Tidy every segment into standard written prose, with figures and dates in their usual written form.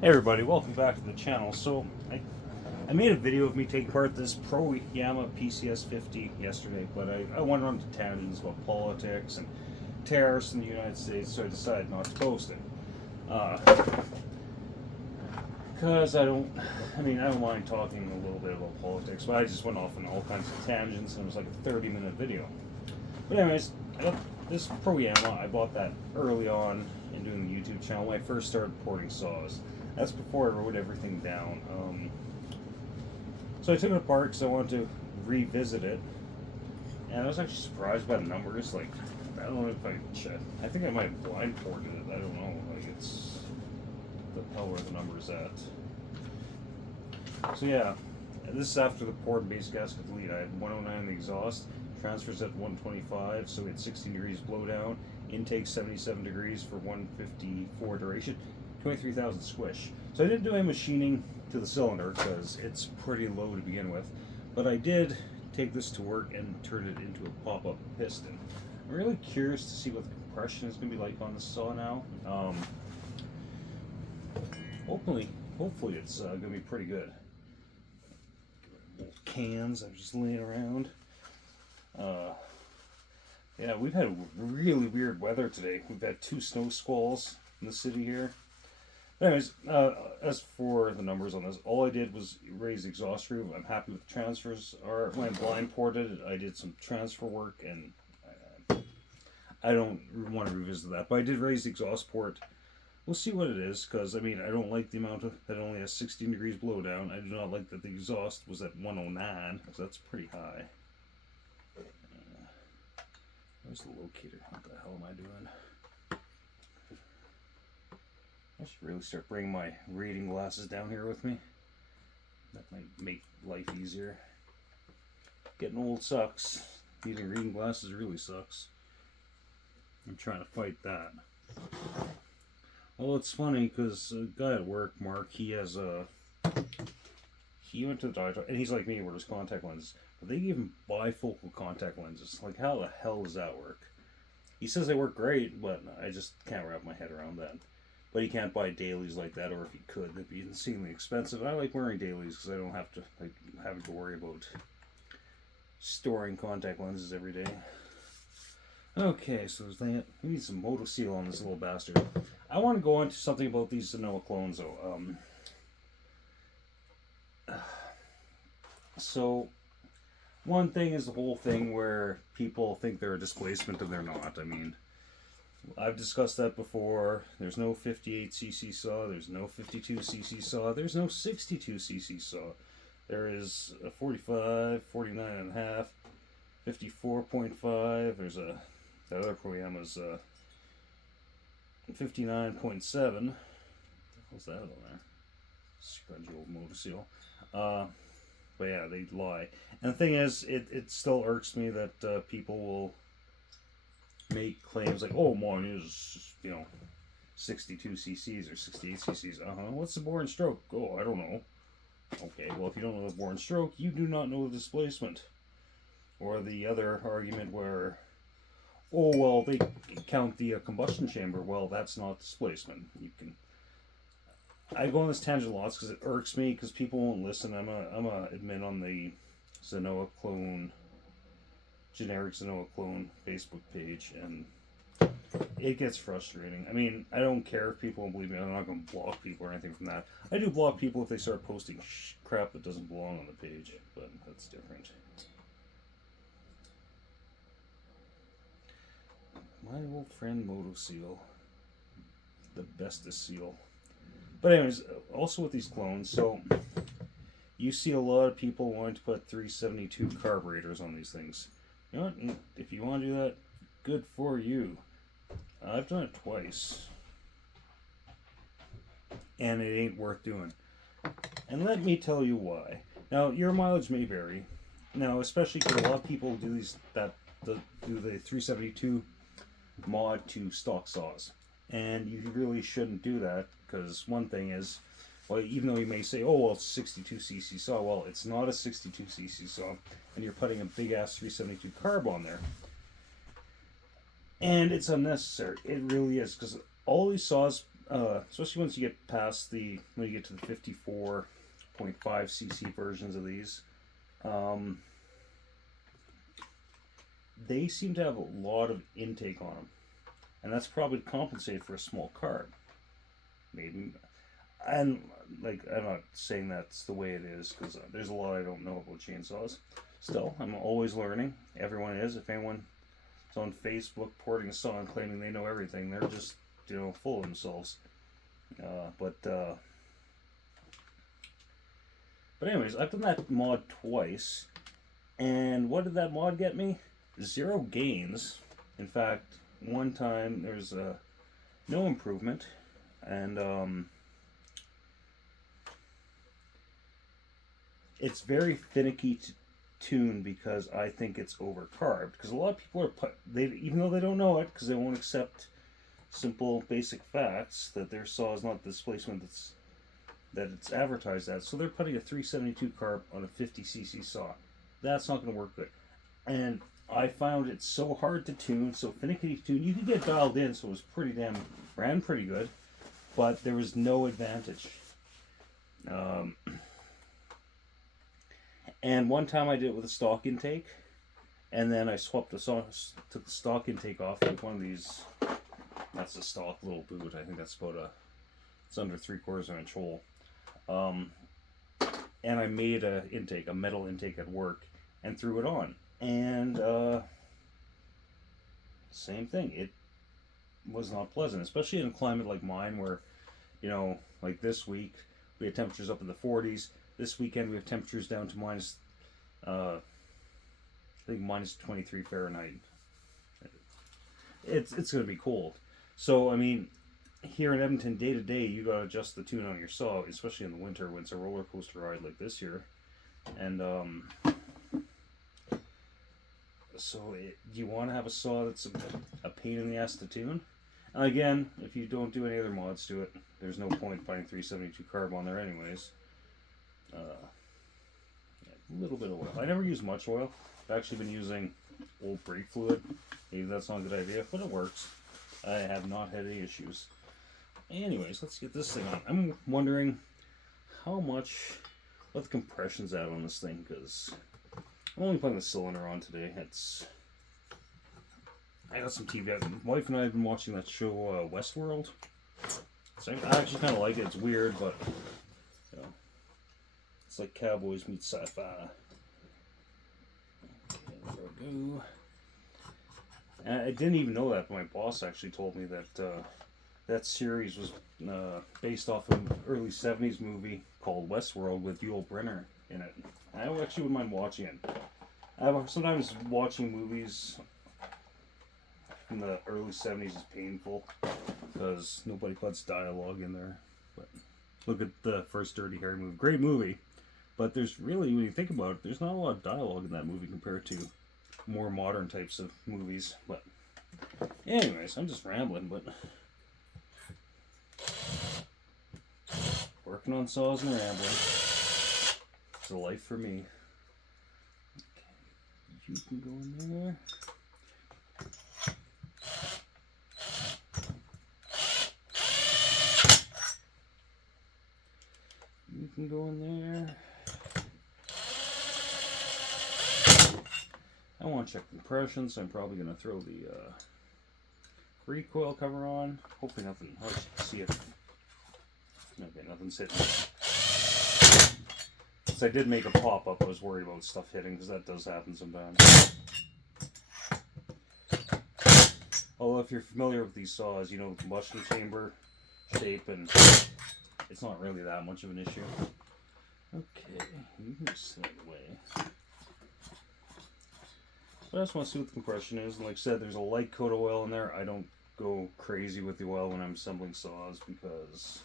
Hey everybody, welcome back to the channel. I made a video of me taking apart this proyama PCS 50 yesterday, but I went on to tangents about politics and tariffs in the United States, so I decided not to post it. Because I don't mind talking a little bit about politics, but I just went off on all kinds of tangents and it was like a 30-minute video. But anyways, I got this proyama. I bought that early on in doing the YouTube channel when I first started porting saws. That's before I wrote everything down. So I took it apart because I wanted to revisit it, and I was actually surprised by the numbers. Like, I don't know if I think I might have blind ported it. I don't know. Like, it's the hell where the numbers at. So yeah, this is after the port and base gasket delete. I had 109 in the exhaust, transfers at 125, so we had 16 degrees blowdown, intake 77 degrees for 154 duration. 23,000 squish. So I didn't do any machining to the cylinder because it's pretty low to begin with, but I did take this to work and turn it into a pop-up piston. I'm really curious to see what the compression is going to be like on this saw now. Hopefully it's going to be pretty good. Cans I'm just laying around. Yeah, we've had really weird weather today. We've had 2 snow squalls in the city here. Anyways, as for the numbers on this, all I did was raise the exhaust groove. I'm happy with the transfers. When I blind ported it, I did some transfer work, and I don't want to revisit that. But I did raise the exhaust port. We'll see what it is, because I don't like the amount of that it only has 16 degrees blowdown. I do not like that the exhaust was at 109, because that's pretty high. Where's the locator? What the hell am I doing? I should really start bringing my reading glasses down here with me. That might make life easier. Getting old sucks. Needing reading glasses really sucks. I'm trying to fight that. Well, it's funny because a guy at work, Mark, he went to the doctor, and he's like me, wears contact lenses. But they gave him bifocal contact lenses. Like, how the hell does that work? He says they work great, but I just can't wrap my head around that. But he can't buy dailies like that, or if he could, they'd be insanely expensive. I like wearing dailies because I don't have to having to worry about storing contact lenses every day. Okay, so there's that. We need some moto seal on this little bastard. I want to go on to something about these Zenoa clones, though. So one thing is the whole thing where people think they're a displacement and they're not. I've discussed that before. There's no 58cc saw, there's no 52cc saw, there's no 62cc saw. There is a 45, 49 and a half, 54.5, there's the other proyama's 59.7. What's that on there? Scrungy old motor seal. But yeah, they lie. And the thing is, it still irks me that people will make claims like, oh, mine is, 62 cc's or 68 cc's. What's the bore and stroke? Oh, I don't know. Okay, well, if you don't know the bore and stroke, you do not know the displacement. Or the other argument where, oh, well, they count the combustion chamber. Well, that's not displacement. I go on this tangent lots because it irks me because people won't listen. I'm a admin on the Zenoa clone, generic Zenoa clone Facebook page, and it gets frustrating. I don't care if people don't believe me. I'm not going to block people or anything from that. I do block people if they start posting crap that doesn't belong on the page, but that's different. My old friend Moto Seal, the bestest seal. But anyways, also with these clones, so you see a lot of people wanting to put 372 carburetors on these things. You know what? If you want to do that, good for you. I've done it twice. And it ain't worth doing. And let me tell you why. Now, your mileage may vary. Now, especially because a lot of people do do the 372 mod to stock saws. And you really shouldn't do that, because one thing is, well, even though you may say, oh, well, it's 62cc saw, well, it's not a 62cc saw, and you're putting a big-ass 372 carb on there. And it's unnecessary. It really is, because all these saws especially once you get past when you get to the 54.5cc versions of these, um, they seem to have a lot of intake on them, and that's probably to compensate for a small carb. Maybe, and like I'm not saying that's the way it is because there's a lot I don't know about chainsaws. Still, I'm always learning. Everyone is. If anyone is on Facebook porting a saw and claiming they know everything, they're just full of themselves. But anyways, I've done that mod twice, and what did that mod get me? 0 gains. In fact, one time there's no improvement, and it's very finicky to tune because I think it's overcarbed. Because a lot of people are even though they don't know it, because they won't accept simple basic facts that their saw is not the displacement that it's advertised at. So they're putting a 372 carb on a 50cc saw. That's not going to work good. And I found it so hard to tune, so finicky to tune. You could get dialed in, so it was ran pretty good, but there was no advantage. And one time I did it with a stock intake, and then I swapped took the stock intake off with one of these. That's a stock little boot. I think that's it's under 3/4 of an inch hole. And I made a metal intake at work, and threw it on. And same thing. It was not pleasant, especially in a climate like mine where, like this week, we had temperatures up in the 40s. This weekend we have temperatures down to I think minus 23 Fahrenheit. It's going to be cold. So, I mean, here in Edmonton, day to day, you got to adjust the tune on your saw, especially in the winter when it's a roller coaster ride like this year. And so you want to have a saw that's a pain in the ass to tune. And again, if you don't do any other mods to it, there's no point putting 372 carb on there anyways. A little bit of oil. I never use much oil. I've actually been using old brake fluid. Maybe that's not a good idea, but it works. I have not had any issues. Anyways, let's get this thing on. I'm wondering what the compression's at on this thing, because I'm only putting the cylinder on today. I got some TV. My wife and I have been watching that show, Westworld. So I actually kind of like it. It's weird, but it's like cowboys meet sci-fi. Okay, there we go. And I didn't even know that, but my boss actually told me that that series was based off of an early 70s movie called Westworld with Yul Brynner in it. I actually wouldn't mind watching it. Sometimes watching movies in the early 70s is painful because nobody puts dialogue in there. But look at the first Dirty Harry movie. Great movie, but there's really, when you think about it, there's not a lot of dialogue in that movie compared to more modern types of movies. But anyways, I'm just rambling, but working on saws and rambling. It's a life for me. Okay, you can go in there. You can go in there. I want to check compression, so I'm probably going to throw the recoil cover on. Hopefully nothing, hard to see it. Okay, nothing's hitting. Since I did make a pop-up, I was worried about stuff hitting, because that does happen sometimes. Although if you're familiar with these saws, you know the combustion chamber shape, and it's not really that much of an issue. Okay, you can just slide away. But I just want to see what the compression is, and like I said, there's a light coat of oil in there. I don't go crazy with the oil when I'm assembling saws because...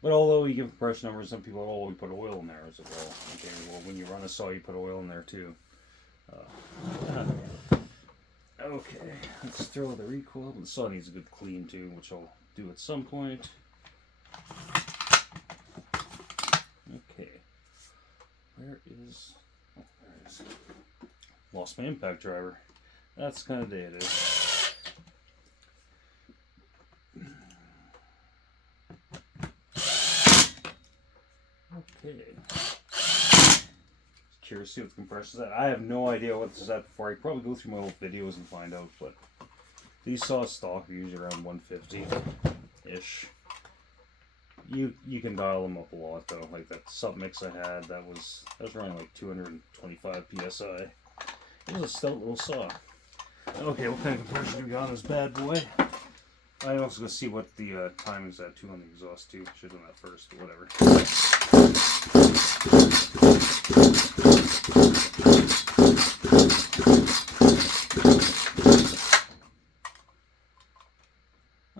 But although you give compression numbers, some people, we put oil in there as well. Okay, well, when you run a saw, you put oil in there too. Okay, let's throw the recoil. The saw needs a good clean too, which I'll do at some point. Okay, where is... Oh, there it is. Lost my impact driver. That's the kind of day it is. Okay. Curious to see what the compressor's at. I have no idea what this is at before. I could probably go through my old videos and find out, but these saws stock are usually around 150-ish. You can dial them up a lot though. Like that submix I had, that was running like 225 psi. It was a stout little saw. Okay, what kind of compression do we got on this bad boy? I'm also gonna see what the timing's at too on the exhaust too. Should have done that first, but whatever.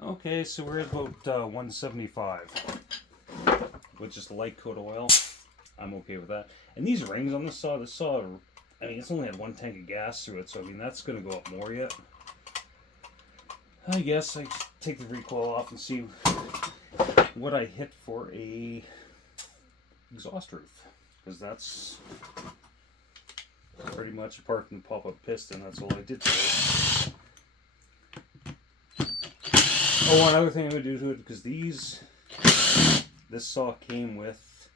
Okay, so we're at about 175, with just light coat oil. I'm okay with that. And these rings on this saw, I mean, it's only had 1 tank of gas through it, so I mean that's going to go up more yet. I guess I take the recoil off and see what I hit for a exhaust roof, because that's pretty much, apart from the pop-up piston, that's all I did today. Oh, one other thing I'm going to do to it, because this saw came with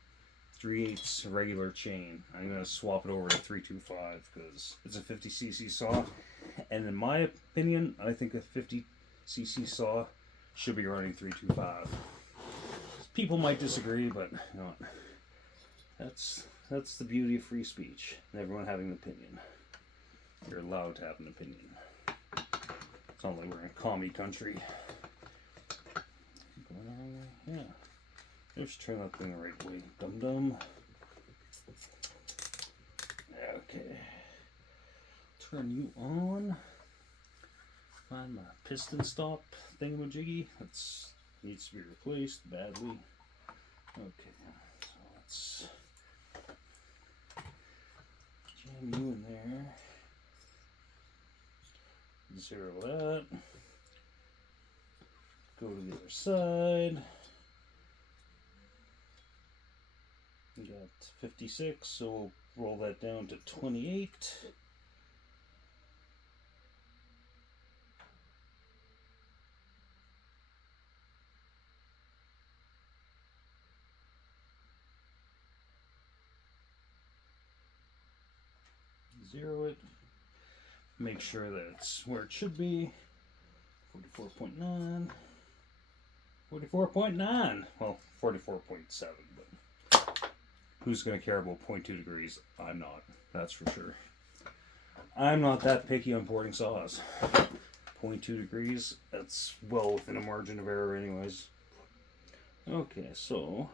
3/8 regular chain. I'm going to swap it over to 325 because it's a 50cc saw, and in my opinion, I think a 50cc saw should be running 325. People might disagree, but you know what? That's the beauty of free speech and everyone having an opinion. You're allowed to have an opinion. It's not like we're in a commie country. Yeah. Let's turn that thing the right way. Dum dum. Okay. Turn you on. Find my piston stop thingamajiggy. That needs to be replaced badly. Okay. So let's jam you in there. Zero that. Go to the other side. We got 56, so we'll roll that down to 28. Zero it. Make sure that it's where it should be. 44.9. 44.9. Well, 44.7, but who's going to care about 0.2 degrees? I'm not. That's for sure. I'm not that picky on porting saws. 0.2 degrees, that's well within a margin of error anyways. Okay, so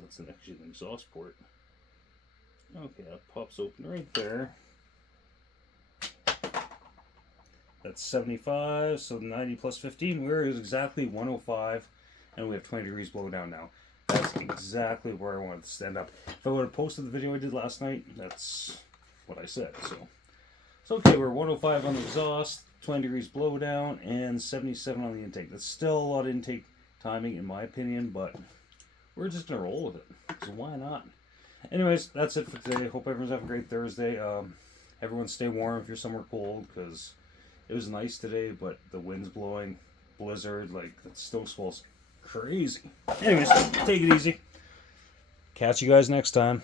that's actually an exhaust port. Okay, that pops open right there. That's 75, so 90 plus 15, we're at exactly 105, and we have 20 degrees blow down now. That's exactly where I wanted to stand up. If I would have posted the video I did last night, that's what I said. So okay, we're 105 on the exhaust, 20 degrees blow down, and 77 on the intake. That's still a lot of intake timing in my opinion, but we're just going to roll with it. So why not? Anyways, that's it for today. Hope everyone's having a great Thursday. Everyone stay warm if you're somewhere cold, because it was nice today, but the wind's blowing, blizzard, like the snow swell's crazy. Anyways, take it easy. Catch you guys next time.